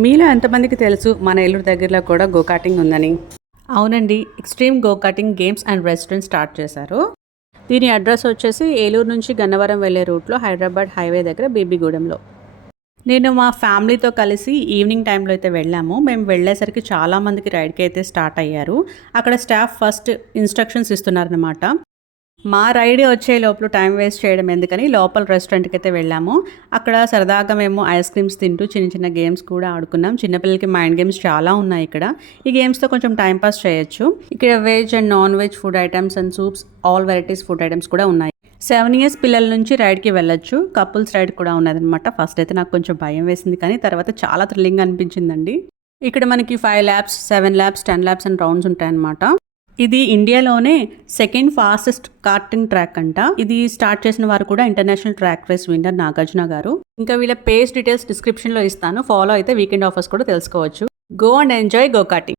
మీలో ఎంతమందికి తెలుసు మన ఏలూరు దగ్గరలో కూడా గోకాటింగ్ ఉందని? అవునండి, extreme go-karting games and restaurant start చేశారు. దీని అడ్రస్ వచ్చేసి ఏలూరు నుంచి గన్నవరం వెళ్ళే రూట్లో హైదరాబాద్ హైవే దగ్గర బీబీగూడెంలో. నేను మా ఫ్యామిలీతో కలిసి ఈవినింగ్ టైంలో అయితే వెళ్ళాము. మేము వెళ్ళేసరికి చాలామందికి రైడ్కి అయితే స్టార్ట్ అయ్యారు. అక్కడ స్టాఫ్ ఫస్ట్ ఇన్స్ట్రక్షన్స్ ఇస్తున్నారనమాట. మా రైడ్ వచ్చే లోపల టైం వేస్ట్ చేయడం ఎందుకని లోపల రెస్టారెంట్కి అయితే వెళ్ళాము. అక్కడ సరదాగా మేము ఐస్ క్రీమ్స్ తింటూ చిన్న చిన్న గేమ్స్ కూడా ఆడుకున్నాం. చిన్నపిల్లలకి మైండ్ గేమ్స్ చాలా ఉన్నాయి ఇక్కడ. ఈ గేమ్స్తో కొంచెం టైం పాస్ చేయొచ్చు. ఇక్కడ veg and non veg food items and soups, all varieties food items కూడా ఉన్నాయి. 7 years పిల్లల నుంచి రైడ్కి వెళ్ళొచ్చు. కపుల్స్ రైడ్ కూడా ఉన్నదనమాట. ఫస్ట్ అయితే నాకు కొంచెం భయం వేసింది, కానీ తర్వాత చాలా థ్రిల్లింగ్ అనిపించిందండి. ఇక్కడ మనకి 5 laps, 7 laps, 10 laps and rounds ఉంటాయన్నమాట. ఇది ఇండియాలోనే సెకండ్ ఫాస్టెస్ట్ కార్టింగ్ ట్రాక్ అంట. ఇది స్టార్ట్ చేసిన వారు కూడా international track race winner Nagarjuna garu. ఇంకా వీళ్ళ పేజ్ డీటెయిల్స్ డిస్క్రిప్షన్ లో ఇస్తాను. ఫాలో అయితే వీకెండ్ ఆఫర్స్ కూడా తెలుసుకోవచ్చు. Go and enjoy go karting.